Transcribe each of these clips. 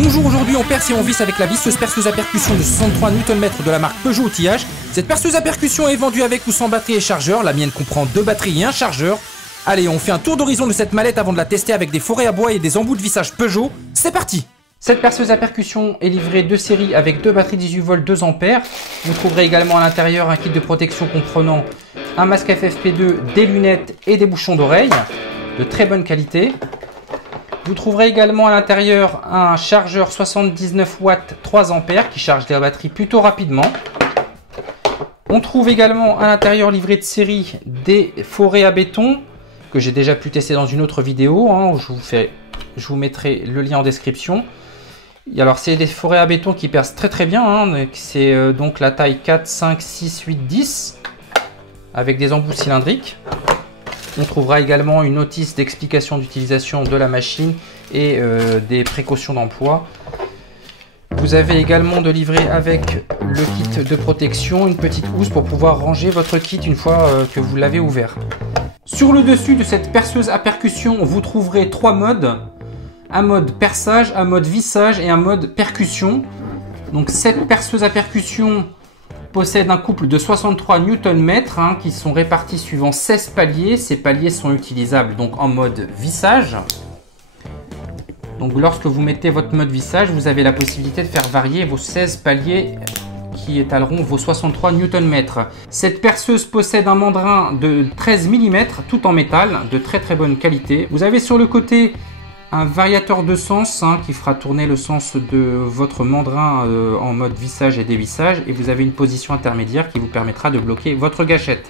Bonjour, aujourd'hui on perce et on visse avec la visseuse perceuse à percussion de 63 Nm de la marque Peugeot Outillage. Cette perceuse à percussion est vendue avec ou sans batterie et chargeur. La mienne comprend 2 batteries et un chargeur. Allez, on fait un tour d'horizon de cette mallette avant de la tester avec des forêts à bois et des embouts de vissage Peugeot. C'est parti! Cette perceuse à percussion est livrée de série avec 2 batteries 18 volts 2 ampères. Vous trouverez également à l'intérieur un kit de protection comprenant un masque FFP2, des lunettes et des bouchons d'oreilles de très bonne qualité. Vous trouverez également à l'intérieur un chargeur 79 watts 3 ampères qui charge la batterie plutôt rapidement. On trouve également à l'intérieur livré de série des forêts à béton que j'ai déjà pu tester dans une autre vidéo. Je vous mettrai le lien en description. Alors c'est des forêts à béton qui percent très bien. C'est donc la taille 4, 5, 6, 8, 10 avec des embouts cylindriques. On trouvera également une notice d'explication d'utilisation de la machine et des précautions d'emploi. Vous avez également de livrer avec le kit de protection une petite housse pour pouvoir ranger votre kit une fois que vous l'avez ouvert. Sur le dessus de cette perceuse à percussion, vous trouverez 3 modes. Un mode perçage, un mode vissage et un mode percussion. Donc cette perceuse à percussion possède un couple de 63 Nm qui sont répartis suivant 16 paliers. Ces paliers sont utilisables donc en mode vissage. Donc lorsque vous mettez votre mode vissage, vous avez la possibilité de faire varier vos 16 paliers qui étaleront vos 63 Nm. Cette perceuse possède un mandrin de 13 mm tout en métal de très bonne qualité. Vous avez sur le côté un variateur de sens qui fera tourner le sens de votre mandrin en mode vissage et dévissage, et vous avez une position intermédiaire qui vous permettra de bloquer votre gâchette.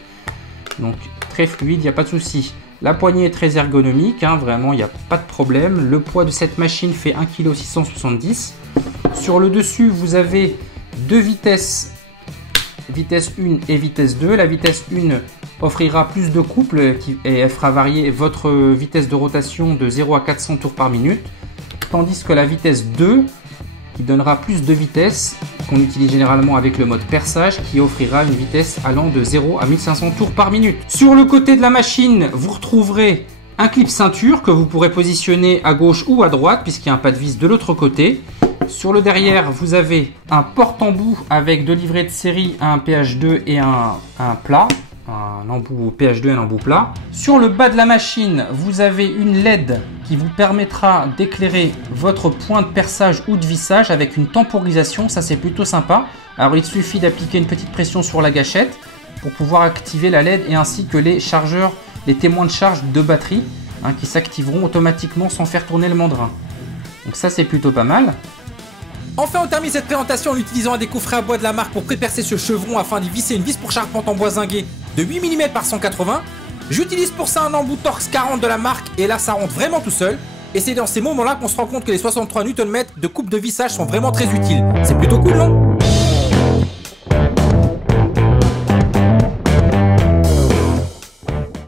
Donc très fluide, il n'y a pas de souci. La poignée est très ergonomique, vraiment il n'y a pas de problème. Le poids de cette machine fait 1,670 kg. Sur le dessus vous avez 2 vitesses, vitesse 1 et vitesse 2. La vitesse 1 offrira plus de couple et elle fera varier votre vitesse de rotation de 0 à 400 tours par minute, tandis que la vitesse 2 qui donnera plus de vitesse qu'on utilise généralement avec le mode perçage qui offrira une vitesse allant de 0 à 1500 tours par minute. Sur le côté de la machine, vous retrouverez un clip ceinture que vous pourrez positionner à gauche ou à droite puisqu'il y a un pas de vis de l'autre côté. Sur le derrière, vous avez un porte-embout avec 2 livrets de série, un PH2 et un plat. Un embout PH2 et un embout plat. Sur le bas de la machine, vous avez une LED qui vous permettra d'éclairer votre point de perçage ou de vissage avec une temporisation. Ça, c'est plutôt sympa. Alors, il suffit d'appliquer une petite pression sur la gâchette pour pouvoir activer la LED et ainsi que les chargeurs, les témoins de charge de batterie qui s'activeront automatiquement sans faire tourner le mandrin. Donc ça, c'est plutôt pas mal. Enfin, on termine cette présentation en utilisant un des coffrets à bois de la marque pour prépercer ce chevron afin d'y visser une vis pour charpente en bois zingué de 8 mm par 180. J'utilise pour ça un embout Torx 40 de la marque et là ça rentre vraiment tout seul. Et c'est dans ces moments là qu'on se rend compte que les 63 Nm de coupe de vissage sont vraiment très utiles. C'est plutôt cool, non ?